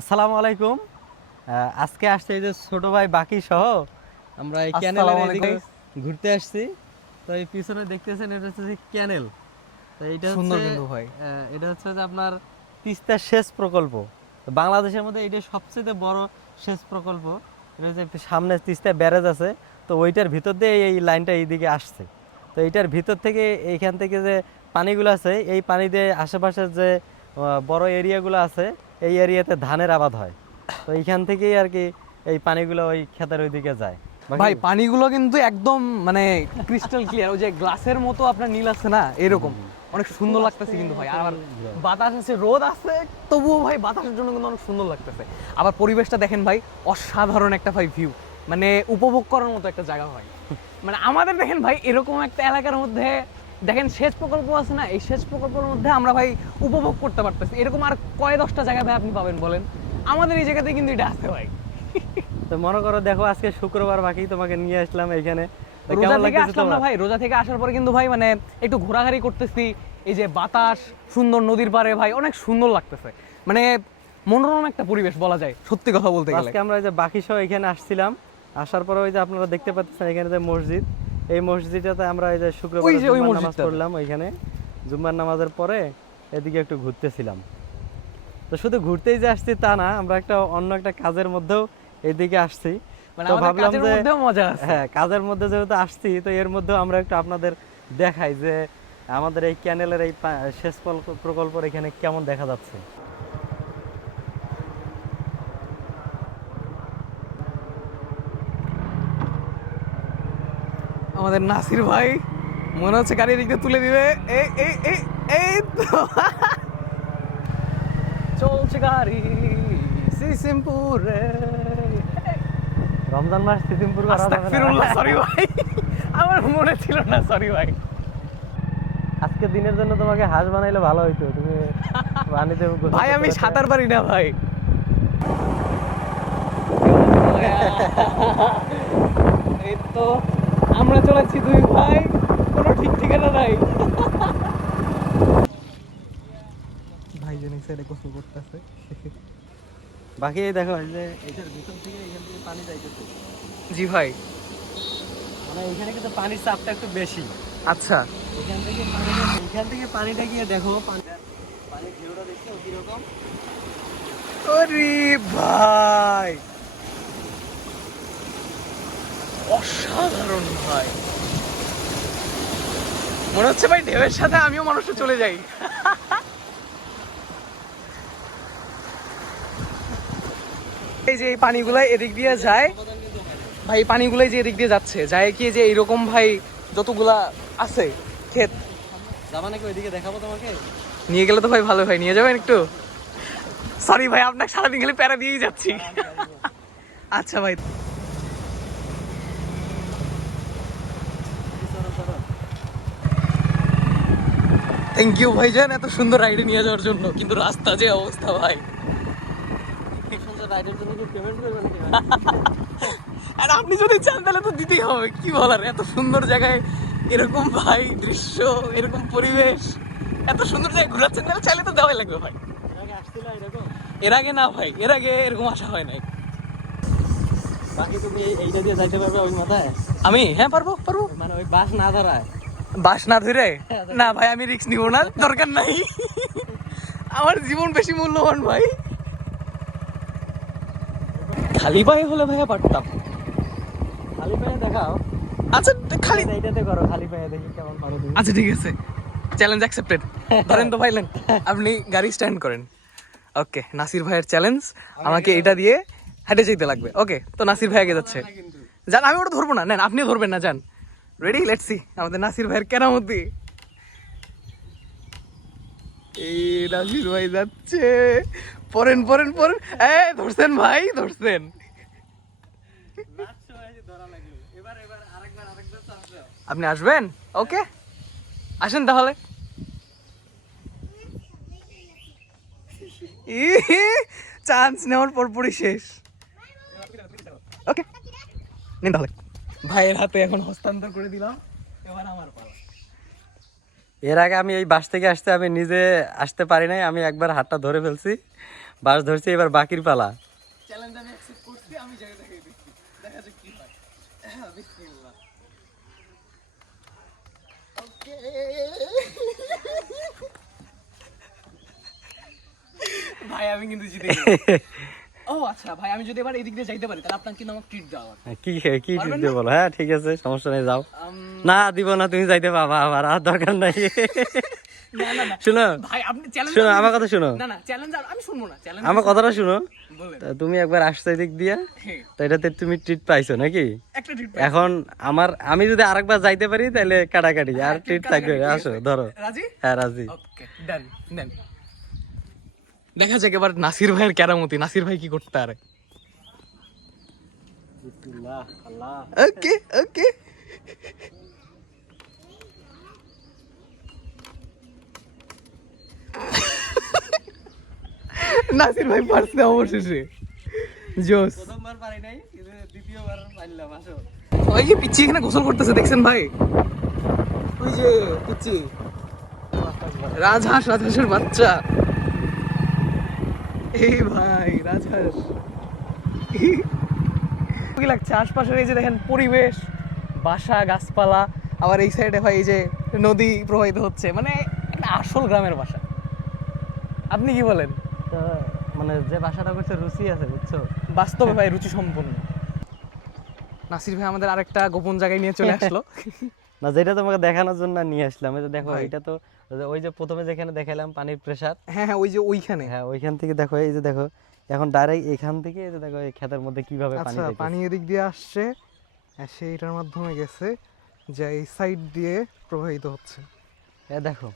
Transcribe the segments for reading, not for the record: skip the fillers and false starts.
আসসালামু আলাইকুম। আজকে আসছে এই যে ছোট ভাই বাকি সহ আমরা এই ক্যানেলের এদিকে ঘুরতে আসছি। তো এই পিছনে দেখতেছেন এটা হচ্ছে যে ক্যানেল। তো এইটা হচ্ছে সুন্দর কিন্তু ভাই। এটা হচ্ছে যে আপনার তিস্তা সেচ প্রকল্প। তো বাংলাদেশের মধ্যে এটা সবচেয়ে বড় সেচ প্রকল্প। এটা হচ্ছে সামনে তিস্তা ব্যারেজ আছে, তো ওইটার ভিতর দিয়ে এই লাইনটা এইদিকে আসছে। তো এইটার ভিতর থেকে এইখান থেকে যে পানিগুলো আছে এই পানি দিয়ে আশেপাশের যে বড় এরিয়াগুলো আছে এই এরিয়াতে ধানের আবাদ হয়। তো এইখান থেকেই আর কি এই পানিগুলো ওই ক্ষেতের ওইদিকে যায়। ভাই পানিগুলো কিন্তু একদম মানে ক্রিস্টাল ক্লিয়ার, ওই যে গ্লাসের মতো আপনার নীল আছে না, এরকম অনেক সুন্দর লাগতেছে কিন্তু ভাই। আর বাতাস আছে, রোদ আছে, তবুও ভাই বাতাসের জন্য কিন্তু অনেক সুন্দর লাগতেছে। আবার পরিবেশটা দেখেন ভাই, অসাধারণ একটা ভাই ভিউ, মানে উপভোগ করার মতো একটা জায়গা ভাই। মানে আমাদের দেখেন ভাই এরকম একটা এলাকার মধ্যে দেখেন সেচ প্রকল্প আছে না, এই সেচ প্রকল্পের মধ্যে আমরা ভাই উপভোগ করতে পারতেছি। এরকম আর কয় 10টা জায়গায় ভাই আপনি পাবেন বলেন? আমাদের এই জায়গাতে কিন্তু এটা আছে ভাই। তো মনে করো দেখো আজকে শুক্রবার বাকি তোমাকে নিয়ে আসলাম এখানে। তো রোজা কেমন থেকে লাগতেছে আসলাম না তোমার? ভাই, রোজা থেকে আসার পরে কিন্তু ভাই মানে একটু ঘোরাঘুরি করতেছি, এই যে বাতাস, সুন্দর নদীর পাড়ে ভাই অনেক সুন্দর লাগতেছে, মানে মনোরম একটা পরিবেশ বলা যায় সত্যি কথা বলতে গেলে। আজকে আমরা ওই যে বাকি সহ এখানে আসছিলাম, আসার পরে ওই যে আপনারা দেখতে পাচ্ছেন এখানে যে মসজিদ, এই মসজিদটাতে আমরা এই যে শুক্রবার ওই যে ওই জুম্মার নামাজ মসজিদটা পড়লাম ওইখানে। জুম্মার নামাজের পরে এদিকে একটু ঘুরতেছিলাম। তো শুধু ঘুরতেই যে আসছি তা না, আমরা একটা অন্য একটা কাজের মধ্যেও এদিকে আসছি। মানে তো আমাদের ভাবলাম কাজের যে মধ্যেও মজা আছে। হ্যাঁ, কাজের মধ্যে যেহেতু আসছি তো এর মধ্যেও আমরা একটু আপনাদের দেখাই যে আমাদের এই ক্যানেলের এই সেচ প্রকল্প এখানে কেমন দেখা যাচ্ছে। আমাদের নাসির ভাই মনে হচ্ছে গাড়ি দিক দিয়ে তুলে দিবে। এই এই এই এই তো চলছে গাড়ি সিসিমপুরে। রমজান মাস সিসিমপুর করা যাবে না। আস্তাগফিরুল্লাহ, সরি ভাই, আমার মনে ছিল না, সরি ভাই। আজকে দিনের জন্য তোমাকে হাঁস বানাইলে ভালো হইতো, তুমি পানিতে গোসল ভাই করতে আমি করতে। সাঁতার পারি না ভাই। এই তো আমরা চলেছি দুই ভাই, কোনো ঠিক ঠিকানা নাই। ভাই জন এই সাইডে গোসল করতেছে। বাকি এই দেখো এই যে এটার ভিতর থেকে এখান থেকে পানি যাইতেছে। জি ভাই। মানে এখানে কিন্তু পানির চাপটা একটু বেশি। আচ্ছা, এখান থেকে পানিটা গিয়ে দেখো পানির ঢেউটা দেখছো কিরকম। আরে ভাই অসাধারণ ভাই, মনে হচ্ছে ভাই ঢেউয়ের সাথে আমিও মানুষটা চলে যাই। এই যে এই পানিগুলো এদিক দিয়ে যায় ভাই, এই পানিগুলোই যে এদিক দিয়ে যাচ্ছে, যায় কি যে এইরকম ভাই যতগুলা আছে ক্ষেত, যাবা নাকি ওইদিকে দেখাবো তোমাকে? নিয়ে গেলে তো ভাই ভালো, ভাই নিয়ে যাবেন একটু? সরি ভাই, আপনাকে সারাদিন খালি প্যারা দিয়েই যাচ্ছি। আচ্ছা ভাই, থ্যাংক ইউ ভাইজান এত সুন্দর রাইডে নিয়ে যাওয়ার জন্য, কিন্তু রাস্তা যে অবস্থা ভাই। রাইডের জন্য কি পেমেন্ট করবে নাকি? আর আপনি যদি চান তাহলে তো দিতেই হবে, কি বলার, এত সুন্দর জায়গায় এরকম ভাই দৃশ্য, এরকম পরিবেশ, এত সুন্দর জায়গায় ঘোরাচ্ছেন তাহলে চাইলে তো দেওয়াই লাগবে ভাই। এর আগে আসছিল এরকম? এর আগে না ভাই, এর আগে এরকম আসা হয় নাই। বাকি তুমি এইটা দিয়ে যাইতে পারবে ওই মাথায়? আমি হ্যাঁ পারবো পারবো। মানে ওই বাস না দাঁড়ায়? বাস না ধরে? না ভাই আমি রিস্ক নিব না, দরকার নাই, আমার জীবন বেশি মূল্যবান ভাই। খালি পায়ে হলে ভাইয়া পারতাম। খালি পায়ে দেখাও। আচ্ছা খালি, এইটাতে করো, খালি পায়ে দেখি কেমন পারো তুমি। আচ্ছা ঠিক আছে, চ্যালেঞ্জ অ্যাকসেপ্টেড। ধরেন তো ভাইলেন, আপনি গাড়ি স্ট্যান্ড করেন। ওকে, নাসির ভাইয়ের চ্যালেঞ্জ, আমাকে এটা দিয়ে হেঁটে যেতে লাগবে। ওকে, তো নাসির ভাই আগে যাচ্ছে, যান, আমি ওটা ধরবো না, নেন আপনিও ধরবেন না, যান। রেডি, লেটস সি আমাদের নাসির ভাইয়ের কেরামতি। এই নাসির ভাই যাচ্ছে, পরেন পরেন পরেন, ধরছেন ভাই, ধরছেন। আপনি আসবেন? ওকে আসেন তাহলে। চান্স নেওয়ার পরপরই শেষ। ওকে নিন তাহলে, ভাইয়ের হাতে এখন হস্তান্তর করে দিলাম, এবার আমার পালা। এর আগে আমি এই বাস থেকে আসতে আমি নিজে আসতে পারি নাই, আমি একবার হাতটা ধরে ফেলছি, বাস ধরছি, এবার বাকির পালা। চ্যালেঞ্জ আমি অ্যাকসেপ্ট করছি, আমি জায়গা দেখাই দিচ্ছি, দেখা যাক কি হয়। বিসমিল্লাহ। ওকে, ভাই আমি কিন্তু জিতে গেলাম। ও আচ্ছা ভাই, আমি যদি এবার এই দিক দিয়ে যাইতে পারি তাহলে আপনাকে কিন্তু আমাকে ট্রিট দেওয়া হবে। কি কি পারবেন দিতে না? বলো? হ্যাঁ ঠিক আছে, সমস্যা নেই, যাও। না দিব না, তুমি যাইতে পাবা, আমার আর দরকার নাই। না না না শুনো ভাই, আপনি চ্যালেঞ্জ শুনো, আমার কথা শুনো, না না চ্যালেঞ্জ আমি শুনবো না, চ্যালেঞ্জ আমার কথাটা শুনো। বলেন। তা তুমি একবার আসছো এদিক দিয়া, হ্যাঁ, তো এটাতে তুমি ট্রিট পাইছো নাকি? একটা ট্রিট এখন আমি যদি আরেকবার যাইতে পারি তাহলে কাটাকাটি, আর treat ট্রিট কাটাকাটি, থাকবে। ঠিক আসো, আছে। ধরো। রাজি? হ্যাঁ রাজি। ওকে ডান দেন। দেখা যাক এবার নাসির ভাইয়ের কেরামতি, নাসির ভাই কি করতে পারে। ওকে ওকে, নাসির ভাই পারছে অবশেষে, জোস। প্রথমবার পারি নাই, কিন্তু দ্বিতীয়বার পারলাম। আসো। ওই যে পিচ্চি এখানে গোসল করতেছে, দেখছেন ভাই? ওই যে পিচ্চি রাজহাঁসের বাচ্চা। এই ভাই রাজহাঁস কি লাগছে আশপাশের এই যে দেখেন পরিবেশ, বাসা গাছপালা, আবার এই সাইডে ভাই এই যে নদী প্রবাহিত হচ্ছে, মানে একটা আসল গ্রামের বাসা। আপনি কি বলেন? তো মানে যে বাসাটা করছে রুচি আছে, বুঝছো? বাস্তবে ভাই রুচি সম্পন্ন। নাসির ভাই আমাদের আরেকটা গোপন জায়গায় নিয়ে চলে আসলো। না, যেটা তোমাকে দেখানোর জন্য নিয়ে আসলাম, এই যে দেখো, ভাই। এটা তো ওই যে প্রথমে যেখানে দেখালাম পানির প্রেসার, হ্যাঁ হ্যাঁ, ওই যে ওইখানে। হ্যাঁ ওইখান থেকে দেখো, এই যে দেখো এখন ডাইরেক্ট এখান থেকে, এই যে দেখো এই ক্ষেতের মধ্যে কিভাবে পানি আচ্ছা, যাইতেছে। পানি এদিক দিয়ে আসছে, সেইটার মাধ্যমে গেছে, যে এই সাইড দিয়ে প্রবাহিত হচ্ছে। দেখো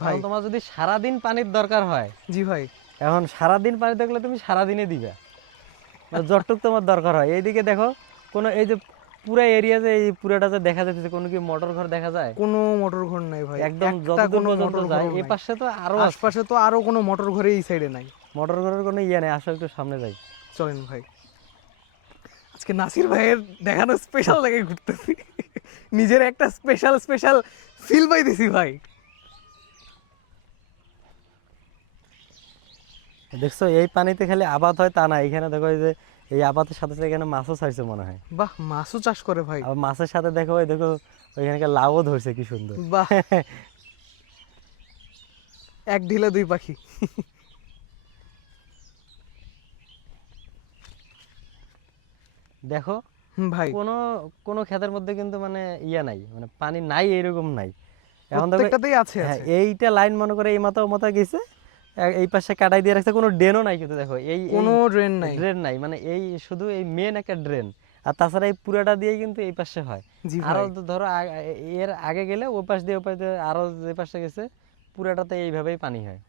ভাই এখন তোমার যদি সারাদিন পানির দরকার হয়, জি ভাই, এখন সারাদিন পানি দেখলে তুমি সারাদিনে দিবা, মানে যতটুক তোমার দরকার হয়। এইদিকে দেখো, কোনো এই যে পুরা এরিয়া, যে এই পুরাটা যে দেখা যাচ্ছে, কোনো কি মোটর ঘর দেখা যায়? কোনো মোটর ঘর নাই ভাই, একদম একটা যতদূর কোনো পর্যন্ত মোটর যায়, ঘর এই পাশে তো আরো আছে। আশপাশে তো আরো কোনো মোটর ঘরে এই সাইডে নাই। মোটর ঘরের কোনো ইয়ে নেই। আসো একটু সামনে যাই। চলেন ভাই, আজকে নাসির ভাইয়ের দেখানো স্পেশাল জায়গায় ঘুরতেছি, নিজের একটা স্পেশাল ফিল পাইতেছি ভাই। দেখছো, এই পানিতে খালি আবাদ হয় তা না, এখানে দেখো এই যে এই আবাদের সাথে সাথে এখানে মাছও ছাড়ছে মনে হয়। বাহ, মাছও চাষ করে ভাই। আবার মাছের সাথে দেখো, ওই দেখো ওইখানকার লাউও ধরছে, কি সুন্দর। বাহ, এক ঢিলে দুই পাখি। দেখো ভাই কোনো কোনো ক্ষেতের মধ্যে কিন্তু মানে ইয়া নাই, মানে পানি নাই এরকম নাই। এখন দেখো, প্রত্যেকটাতেই আছে হ্যাঁ আছে। এইটা লাইন মনে করে এই মাথা গেছে, এই পাশে কাটাই দিয়ে রাখছে, কোনো ড্রেনও নাই কিন্তু। দেখো এই কোনো ড্রেন নাই। ড্রেন নাই, মানে এই শুধু এই মেন একটা ড্রেন। আর তাছাড়া এই পুরাটা দিয়ে কিন্তু এই পাশে হয়। জি আরো ভাই, তো ধরো এর আগে গেলে ওই পাশ দিয়ে আরো যে পাশে গেছে, পুরাটাতে এইভাবেই পানি হয়।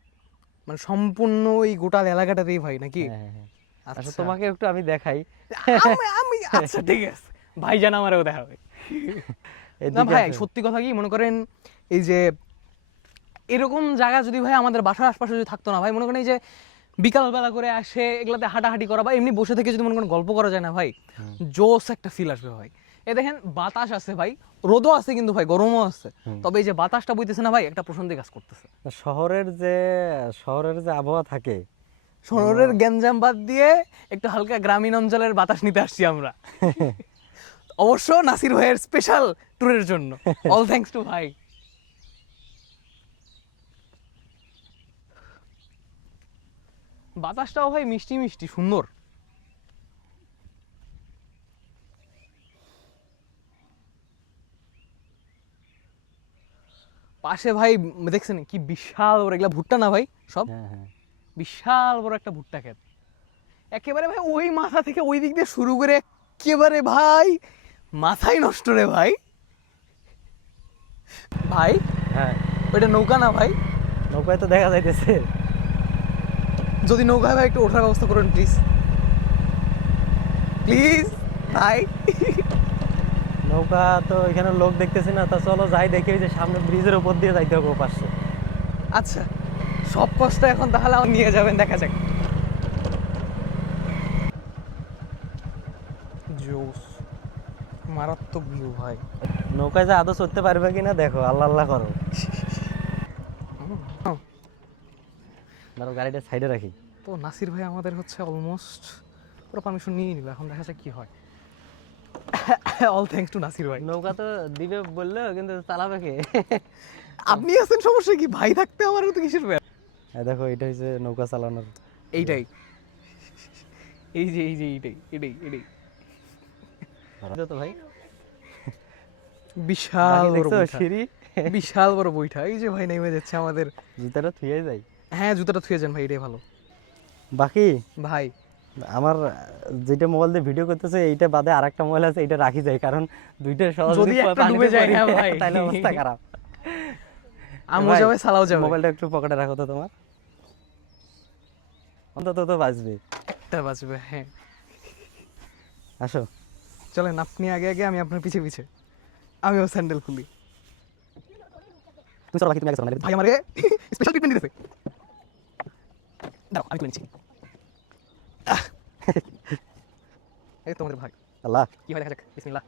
মানে সম্পূর্ণ এই গোটা এলাকাটাতেই ভাই নাকি? হ্যাঁ হ্যাঁ হ্যাঁ। আচ্ছা, আচ্ছা তোমাকে একটু আমি দেখাই। আমি আচ্ছা ঠিক আছে ভাই, জানা আমারও দেখা হবে। না এদিকে ভাই, আসো। সত্যি কথা কি মনে করেন, এই যে এরকম জায়গা যদি ভাই আমাদের বাসার আশপাশে যদি থাকতো না ভাই, মনে করেন এই যে বিকালবেলা করে আসে এগুলাতে হাঁটাহাঁটি করা বা এমনি বসে থেকে যদি মনে করেন গল্প করা যায় না ভাই, জোস একটা ফিল আসবে ভাই। এ দেখেন বাতাস আছে ভাই, রোদও আছে কিন্তু ভাই গরমও আছে, তবে এই যে বাতাসটা বইতেছে না ভাই, একটা প্রশান্তি কাজ করতেছে। শহরের যে আবহাওয়া থাকে, শহরের গ্যাঞ্জাম বাদ দিয়ে একটু হালকা গ্রামীণ অঞ্চলের বাতাস নিতে আসছি আমরা, অবশ্য নাসির ভাইয়ের স্পেশাল ট্যুরের জন্য। অল থ্যাঙ্কস টু ভাই। বাতাসটাও ভাই মিষ্টি মিষ্টি সুন্দর। পাশে ভাই দেখছেন কি বিশাল বড়, এগুলা ভুট্টা না ভাই সব, হ্যাঁ হ্যাঁ, বিশাল বড় একটা ভুট্টা ক্ষেত। একেবারে ভাই ওই মাথা থেকে ওই দিক দিয়ে শুরু করে একেবারে ভাই মাথাই নষ্ট রে ভাই। ভাই হ্যাঁ ওইটা নৌকা না ভাই? নৌকায় তো দেখা যাইতেছে। যদি নৌকায় ভাই একটু ওঠার ব্যবস্থা করুন প্লিজ, প্লিজ ভাই। নৌকা তো এখানে লোক দেখতেছি না, তা চলো যাই দেখি, ওই যে সামনে ব্রিজের উপর দিয়ে যাইতে হবে ও পাশে। আচ্ছা, সব কষ্ট এখন তাহলে আমার নিয়ে যাবেন, দেখা যাক। জোস, মারাত্মক ভিউ ভাই। নৌকায় যে আদৌ চড়তে পারবে কিনা দেখো, আল্লাহ আল্লাহ করো। ধরো গাড়িটা সাইডে রাখি। তো নাসির ভাই আমাদের হচ্ছে অলমোস্ট পুরো পারমিশন নিয়ে নিল, এখন দেখা যাক কি হয়। অল থ্যাঙ্কস টু নাসির ভাই। নৌকা তো দিবে বললো, কিন্তু চালাবে কে? আপনি আছেন, সমস্যা কি? ভাই থাকতে আমার তো কিসের ব্যাপার। দেখো এটা হচ্ছে নৌকা চালানোর। এইটাই, এই যে এইটাই এটাই এটাই তো ভাই বিশাল বাকি বড় দেখছো বৈঠা, সিঁড়ি? বিশাল বড় বৈঠা। এই যে ভাই নেমে যাচ্ছে আমাদের। জুতাটা থুয়ে যায়। হ্যাঁ জুতাটা থুয়ে যান ভাই, এটাই ভালো। বাকি ভাই আমার যেটা মোবাইল দিয়ে ভিডিও করতেছে এইটা বাদে আরেকটা মোবাইল আছে, এটা রাখি যায়, কারণ দুইটা সহজ যদি একটা ডুবে যায়, হ্যাঁ ভাই। তাহলে অবস্থা খারাপ। আমও ভাই, যাবে সালাও যাবে। মোবাইলটা একটু পকেটে রাখো তো, তোমার অন্তত তো বাঁচবে। একটা বাঁচবে, হ্যাঁ। আসো চলেন আপনি আগে আগে, আমি আপনার পিছে পিছে। আমিও স্যান্ডেল খুলি। তুমি চলো, বাকি তুমি আগে চলো, নাহলে ভাই আমারে স্পেশাল ট্রিটমেন্ট দিতেছে। দাঁড়াও আমি তুলে নিচ্ছি। এই তোমাদের ভাই আল্লাহ। কি হয় দেখা যাক। বিসমিল্লাহ।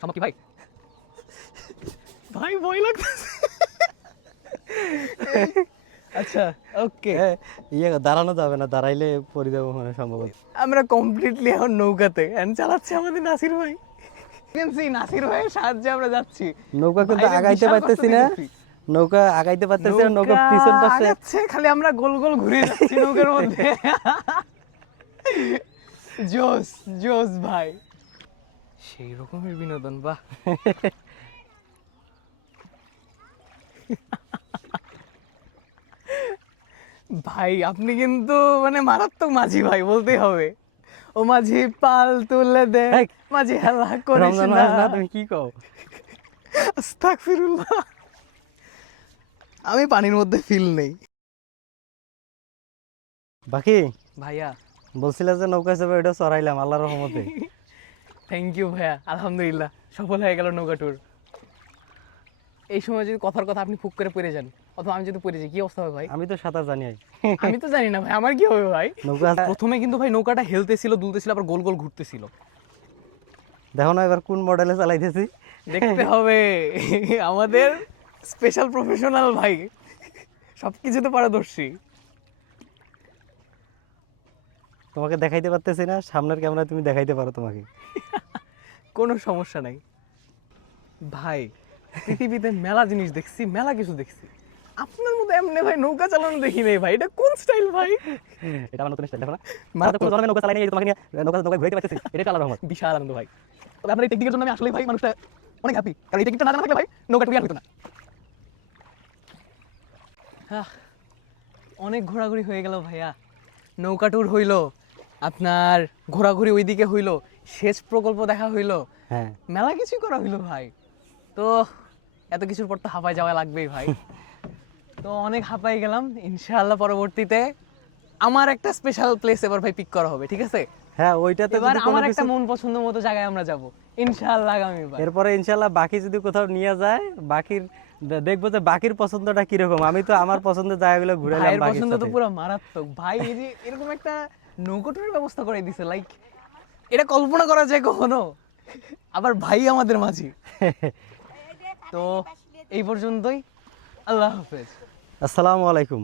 সম্ভব কি ভাই? ভাই ভয় লাগতেছে। আচ্ছা ওকে, ইয়ে দাঁড়ানো যাবে না, দাঁড়াইলে পড়ে যাবো মানে সম্ভবত। আমরা কমপ্লিটলি এখন নৌকাতে এন্ড চালাচ্ছে আমাদের নাসির ভাই। নাসির ভাইয়ের সাহায্যে আমরা যাচ্ছি। নৌকা কিন্তু ভাইরে আগাইতে বিশাল কষ্ট পারতেছি না, দিতেছি। নৌকা আগাইতে পারতেছি না, নৌকা পিছন পাশে। আগাচ্ছে, খালি আমরা গোল গোল ঘুরে যাচ্ছি নৌকার মধ্যে। জোস জোস ভাই, সেই রকমের বিনোদন। বাহ ভাই আপনি কিন্তু মানে মারাত্মক মাঝি ভাই, বলতেই হবে। ও মাঝি পাল তুলে দে, এই, মাঝি হেলা করিস রমজান না। মাস না, তুমি কি কও? আস্তাগফিরুল্লাহ। আমি পানির মধ্যে ফিল নেই বাকি ভাইয়া। বলছিলে যে নৌকা হিসেবে এটা চড়াইলাম আল্লাহর রহমতে। থ্যাংক ইউ ভাইয়া, আলহামদুলিল্লাহ সফল হয়ে গেল নৌকা ট্যুর। এই সময় যদি কথার কথা আপনি ফুক করে পড়ে যান, অথবা আমি যদি পড়ে যাই, কি অবস্থা হবে ভাই? আমি তো সাঁতার জানি। আমি তো জানি না ভাই, আমার কি হবে ভাই? নৌকা প্রথমে কিন্তু ভাই নৌকাটা হেলতেছিল, দুলতেছিল, আবার গোল গোল ঘুরতেছিল। দেখো না এবার কোন মডেলে চালাইতেছি। দেখতে হবে। আমাদের স্পেশাল প্রফেশনাল ভাই, সব কিছুতে পারদর্শী। তোমাকে দেখাইতে পারতেছি না, সামনের ক্যামেরায় তুমি দেখাইতে পারো তোমাকে। কোনো সমস্যা নাই ভাই। পৃথিবীতে মেলা জিনিস দেখছি, মেলা কিছু দেখছি। আপনার মতো এমনি ভাই নৌকা চালানো দেখি নাই ভাই। এটা কোন স্টাইল ভাই? এটা আমার নতুন স্টাইল, দেখো না? মাত্র কোনো জন্মে নৌকা চালাই নাই, এই তোমাকে নিয়ে নৌকা ঘুরাইতে পারতেছি, এটা আল্লাহর রহমত। বিশাল আনন্দ ভাই। তবে আপনার এই টেকনিকের জন্য আমি আসলে ভাই মানুষটা অনেক হ্যাপি, কারণ এই টেকনিকটা না জানা থাকলে ভাই নৌকা টুকু আর হতো না। অনেক ঘোরাঘুরি হয়ে গেল ভাইয়া, নৌকা ট্যুর হইলো, আপনার ঘোরাঘুরি ওইদিকে হইলো, সেচ প্রকল্প দেখা হইলো, হ্যাঁ, মেলা কিছুই করা হইলো ভাই। তো এত কিছুর পর তো হাঁপায় যাওয়া লাগবেই ভাই। তো অনেক হাঁপাই গেলাম। ইনশাআল্লাহ পরবর্তীতে আমার একটা স্পেশাল প্লেস এবার ভাই পিক করা হবে, ঠিক আছে? হ্যাঁ ওইটাতে এবার যদি কোনো আমার একটা কিছু, মন পছন্দ মতো জায়গায় আমরা যাব ইনশাআল্লাহ আগামীবার। এরপরে ইনশাল্লাহ বাকি যদি কোথাও নিয়ে যায়, বাকির দেখবো যে বাকির পছন্দটা কিরকম। আমি তো আমার পছন্দের জায়গাগুলো ঘুরাইলাম ভাইয়ের বাকির পছন্দ তো সাথে। পুরো মারাত্মক ভাই। এই যে এরকম একটা নৌকা ট্যুরের ব্যবস্থা করে দিছে, লাইক এটা কল্পনা করা যায় কখনো? আবার ভাই আমাদের মাঝি। তো এই পর্যন্তই, আল্লাহ হাফেজ। আসসালামু আলাইকুম।